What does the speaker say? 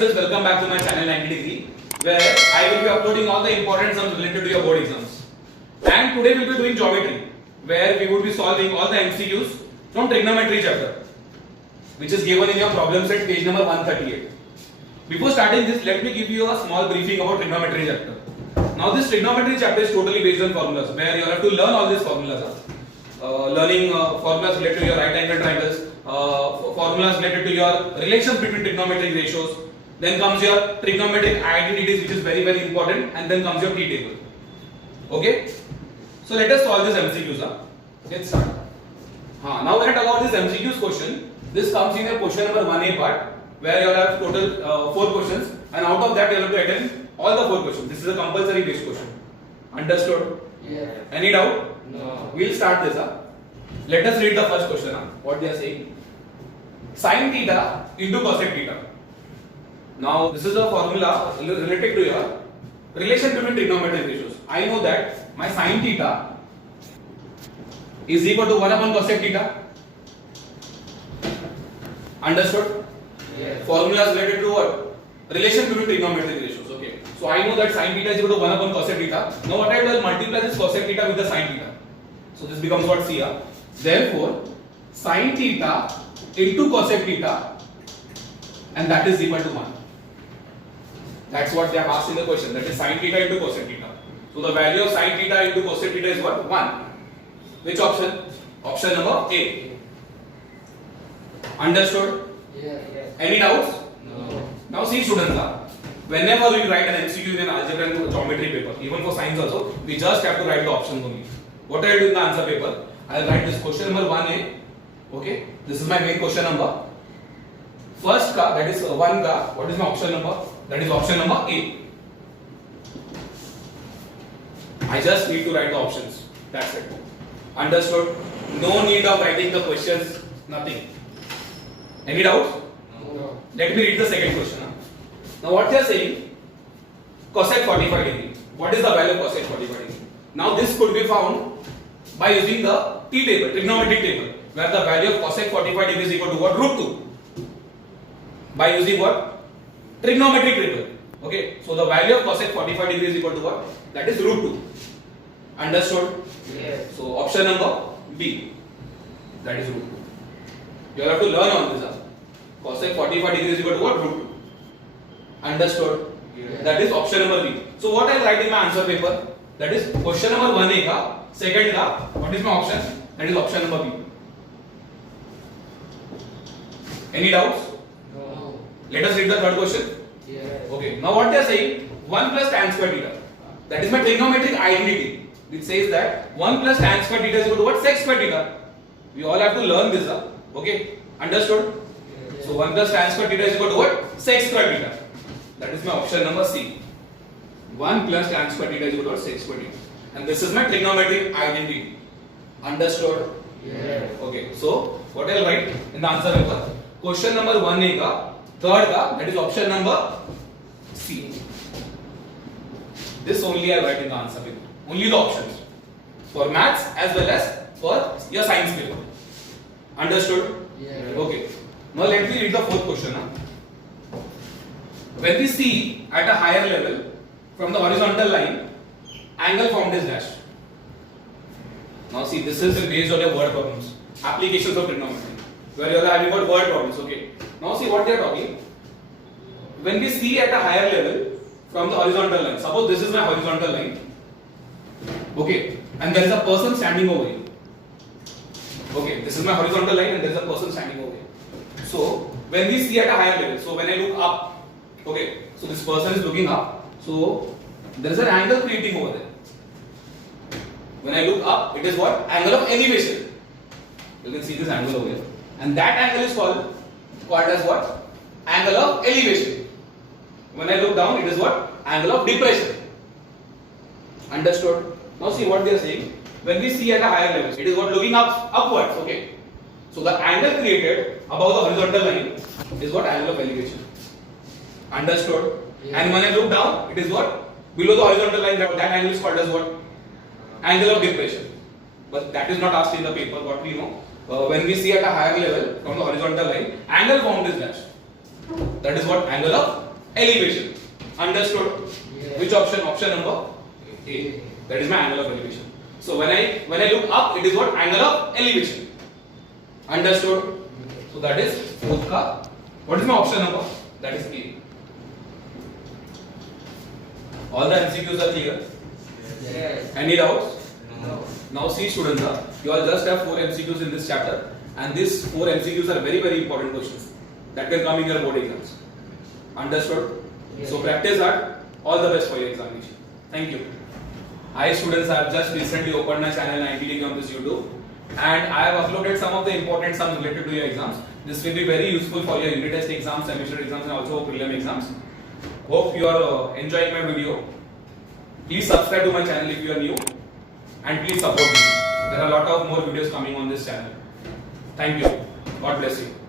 students, welcome back to my channel 90 Degree, where I will be uploading all the important sums related to your board exams. And today we will be doing geometry, where we would be solving all the MCQs from trigonometry chapter, which is given in your problem set page number 138. Before starting this, let me give you a small briefing about trigonometry chapter. Now this trigonometry chapter is totally based on formulas, where you have to learn all these formulas. Learning formulas related to your right angle triangles, formulas related to your relations between trigonometric ratios, then comes your trigonometric identities, which is very important, and then comes your T table. Okay, so let us solve this MCQs. Let's start. Now when I talk about this MCQs question, this comes in your question number 1A part, where you have total 4 questions, and out of that you have to attend all the 4 questions. This is a compulsory based question. Understood? Yeah. Any doubt? No. We'll start this. Let us read the first question. What they are saying: sin theta into cosec theta. Now this is a formula related to your relation between trigonometric ratios. I know that my sin theta is equal to 1 upon cosec theta. Understood? Yes. Formulas related to what? Relation between trigonometric ratios. Okay. So I know that sin theta is equal to 1 upon cosec theta. Now what I do is multiply this cosec theta with the sin theta. So this becomes what? C. Therefore, sin theta into cosec theta, and that is equal to 1. That's what they have asked in the question. That is sin theta into cosec theta. So the value of sin theta into cosec theta is what? 1. Which option? Option number A. Understood? Yes. Any doubts? No. Now see students, whenever we write an MCQ in an algebra and geometry paper, even for science also, we just have to write the options only. What I do in the answer paper, I will write this question number 1A. Okay, this is my main question number. First ka, that is 1 ka, what is my option number? That is option number A. I just need to write the options. That's it. Understood? No need of writing the questions, nothing. Any doubts? No. Let me read the second question. Now what they are saying, cosec 45 degree. What is the value of cosec 45 degree? Now this could be found by using the T table, trigonometric table, where the value of cosec 45 degree is equal to what? Root 2. By using what? Trigonometric table. Okay, so the value of cosec 45 degree is equal to what? That is root 2. Understood? Yes. So option number B, that is root 2. You have to learn on this. Cosec 45 degree is equal to what? Root 2. Understood? Yes. That is option number B. So what I will write in my answer paper? That is question number 1A ka, second ka, what is my option? That is option number B. Any doubts? No. Let us read the third question. Yes. Okay, now what they are saying, 1 plus tan square theta. That is my trigonometric identity. It says that 1 plus tan square theta is equal to what? Sec square theta. We all have to learn this. Okay, understood? Yes. So 1 plus tan square theta is equal to what? Sec square theta. That is my option number C. 1 plus tan square theta is equal to what? Sec square theta. And this is my trigonometric identity. Understood? Yes. Okay, so what I will write in the answer paper? Question number 1A ka, third ka, that is option number C. This only I write in the answer paper. Only the options. For maths as well as for your science paper. Understood? Yes. Okay. Now let me read the fourth question. When we see at a higher level from the horizontal line, angle formed is dash. Now see, this is based on your word problems, applications of trigonometry, where you are having got word problems. Okay. Now see what they are talking. When we see at a higher level from the horizontal line, suppose this is my horizontal line. Okay, and there is a person standing over here. Okay, this is my horizontal line and there is a person standing over here. So when we see at a higher level, so when I look up, okay, so this person is looking up, so there is an angle creating over there. When I look up, it is what? Angle of elevation. You can see this angle over here, and that angle is called as what? Angle of elevation. When I look down, it is what? Angle of depression. Understood? Now see what they are saying. When we see at a higher level, it is what? Looking upwards. Okay. So the angle created above the horizontal line is what? Angle of elevation. Understood? Yeah. And when I look down, it is what? Below the horizontal line, that angle is called as what? Angle of depression. But that is not asked in the paper. What we know, when we see at a higher level from the horizontal line, angle formed is dash. That is what? Angle of elevation. Understood? Yes. Which option? Option number A. That is my angle of elevation. So when I look up, it is what? Angle of elevation. Understood? So that is fourth ka. What is my option number? That is A. All the MCQs are clear. Yes. Any doubts? No. Now see students, you all just have 4 MCQs in this chapter, and these 4 MCQs are very very important questions that can come in your board exams. Understood? Yes. So practice hard. All the best for your examination. Thank you. Hi students, I have just recently opened my channel 90 degree on this YouTube, and I have uploaded some of the important sums related to your exams. This will be very useful for your unit test exams, semester exams, and also prelim exams. Hope you are enjoying my video. Please subscribe to my channel if you are new, and please support me. There are a lot of more videos coming on this channel. Thank you. God bless you.